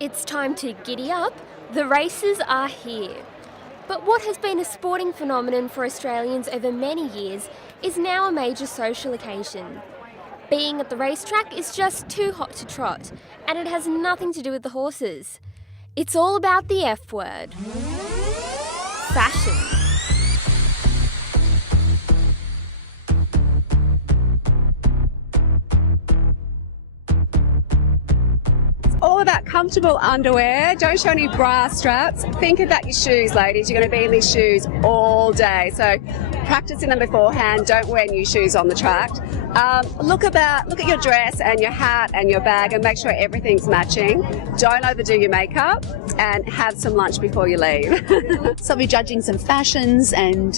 It's time to giddy up. The races are here. But what has been a sporting phenomenon for Australians over many years is now a major social occasion. Being at the racetrack is just too hot to trot, and it has nothing to do with the horses. It's all about the F word. Fashion. All about comfortable underwear. Don't show any bra straps. Think about your shoes, ladies. You're going to be in these shoes all day. So practice in them beforehand. Don't wear new shoes on the track. Look at your dress and your hat and your bag and make sure everything's matching. Don't overdo your makeup and have some lunch before you leave. So I'll be judging some fashions and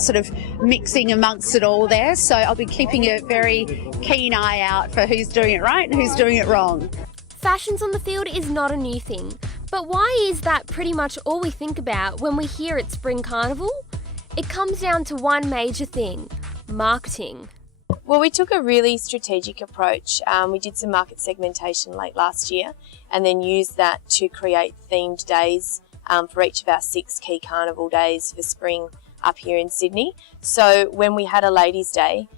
sort of mixing amongst it all there. So I'll be keeping a very keen eye out for who's doing it right and who's doing it wrong. Fashions on the field is not a new thing, but why is that pretty much all we think about when we hear it's Spring Carnival? It comes down to one major thing: marketing. Well, we took a really strategic approach. We did some market segmentation late last year and then used that to create themed days for each of our 6 key carnival days for spring up here in Sydney. So when we had a Ladies' Day,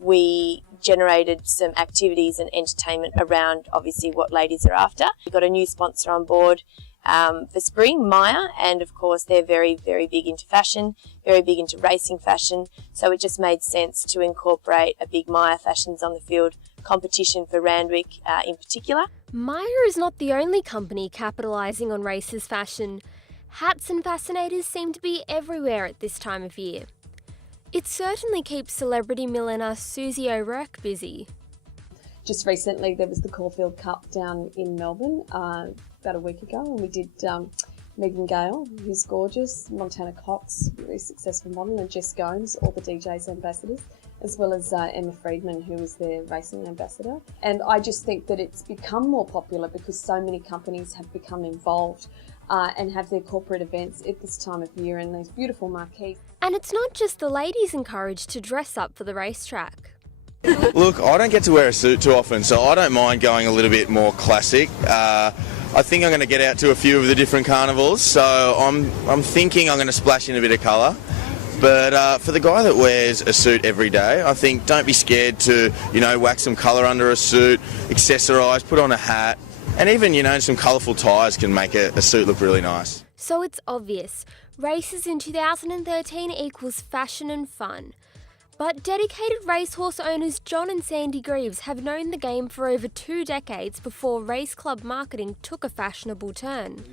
we generated some activities and entertainment around obviously what ladies are after. We got a new sponsor on board for spring, Maya, and of course they're very, very big into fashion, very big into racing fashion, so it just made sense to incorporate a big Maya Fashions on the Field competition for Randwick in particular. Maya is not the only company capitalising on races fashion. Hats and fascinators seem to be everywhere at this time of year. It certainly keeps celebrity milliner Susie O'Rourke busy. Just recently there was the Caulfield Cup down in Melbourne about a week ago, and we did Megan Gale, who's gorgeous, Montana Cox, really successful model, and Jess Gomes, all the DJs ambassadors, as well as Emma Friedman, who was their racing ambassador. And I just think that it's become more popular because so many companies have become involved and have their corporate events at this time of year and these beautiful marquees. And it's not just the ladies encouraged to dress up for the racetrack. Look, I don't get to wear a suit too often, so I don't mind going a little bit more classic. I think I'm going to get out to a few of the different carnivals, so I'm thinking I'm going to splash in a bit of colour. But for the guy that wears a suit every day, I think don't be scared to, whack some colour under a suit, accessorise, put on a hat, and even, some colourful ties can make a suit look really nice. So it's obvious, races in 2013 equals fashion and fun. But dedicated racehorse owners John and Sandy Greaves have known the game for over 2 decades before race club marketing took a fashionable turn.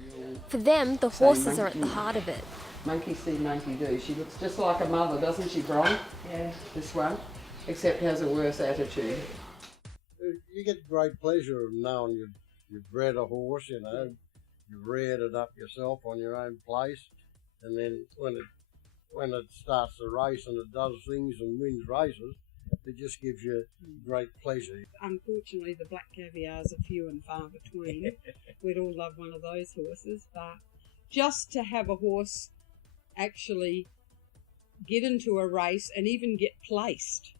For them, the horses are at the heart of it. Monkey see, monkey do. She looks just like a mother, doesn't she, Bron? Yeah. This one, except has a worse attitude. You get great pleasure of knowing you've bred a horse, you've reared it up yourself on your own place, and then when it starts to race and it does things and wins races, it just gives you great pleasure. Unfortunately, the black caviars are few and far between. We'd all love one of those horses, but just to have a horse actually get into a race and even get placed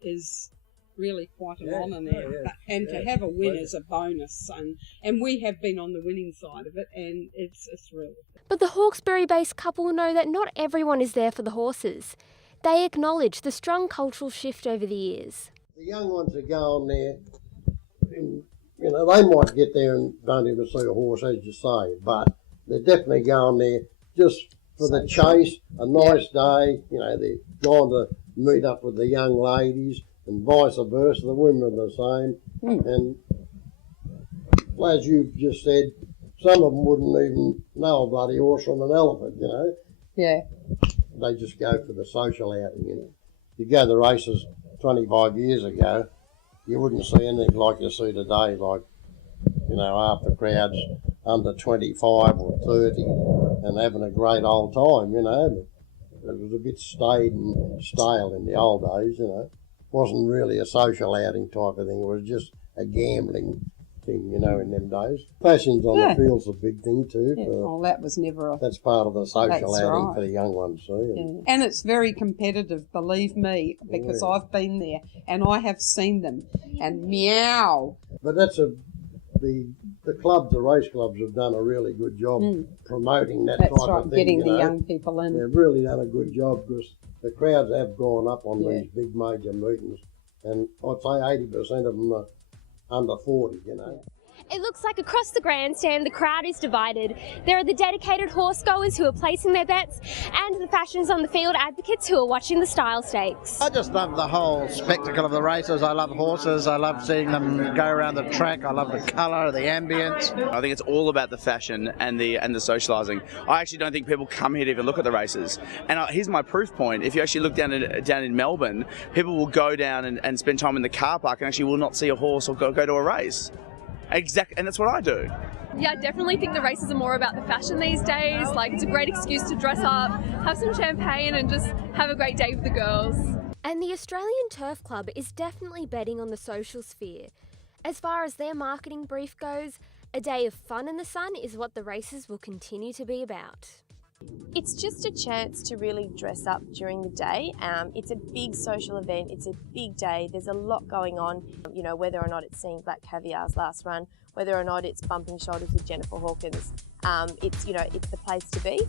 is really quite an honour now. And to have a win is a bonus, and we have been on the winning side of it, and it's a thrill. But the Hawkesbury-based couple know that not everyone is there for the horses. They acknowledge the strong cultural shift over the years. The young ones are going there, and, they might get there and don't even see a horse, as you say, but they're definitely going there just for the chase, a nice day, they're going to meet up with the young ladies, and vice versa, the women are the same. And as you've just said, some of them wouldn't even know a bloody horse from an elephant, Yeah. They just go for the social outing, You go to the races 25 years ago, you wouldn't see anything like you see today, like, half the crowd's under 25 or 30 and having a great old time, It was a bit staid and stale in the old days, Wasn't really a social outing type of thing. It was just a gambling thing, in them days. Fashions on the field's a big thing too. Yeah. That was never a... That's part of the social outing right. for the young ones too. Yeah. And it's very competitive, believe me, because I've been there and I have seen them. And meow. But that's the clubs, the race clubs, have done a really good job promoting that That's type right, of thing. getting you the know. young people in. They've really done a good job because the crowds have gone up on Yeah. these big major meetings, and I'd say 80% of them are under 40, you know. It looks like across the grandstand the crowd is divided. There are the dedicated horse goers who are placing their bets and the fashions on the field advocates who are watching the style stakes. I just love the whole spectacle of the races. I love horses. I love seeing them go around the track. I love the colour, the ambience. I think it's all about the fashion and the socialising. I actually don't think people come here to even look at the races. And here's my proof point. If you actually look down in Melbourne, people will go down and spend time in the car park and actually will not see a horse or go to a race. Exactly, and that's what I do. Yeah, I definitely think the races are more about the fashion these days. Like, it's a great excuse to dress up, have some champagne and just have a great day with the girls. And the Australian Turf Club is definitely betting on the social sphere. As far as their marketing brief goes, a day of fun in the sun is what the races will continue to be about. It's just a chance to really dress up during the day. It's a big social event. It's a big day. There's a lot going on. You know, whether or not it's seeing Black Caviar's last run, whether or not it's bumping shoulders with Jennifer Hawkins, it's the place to be.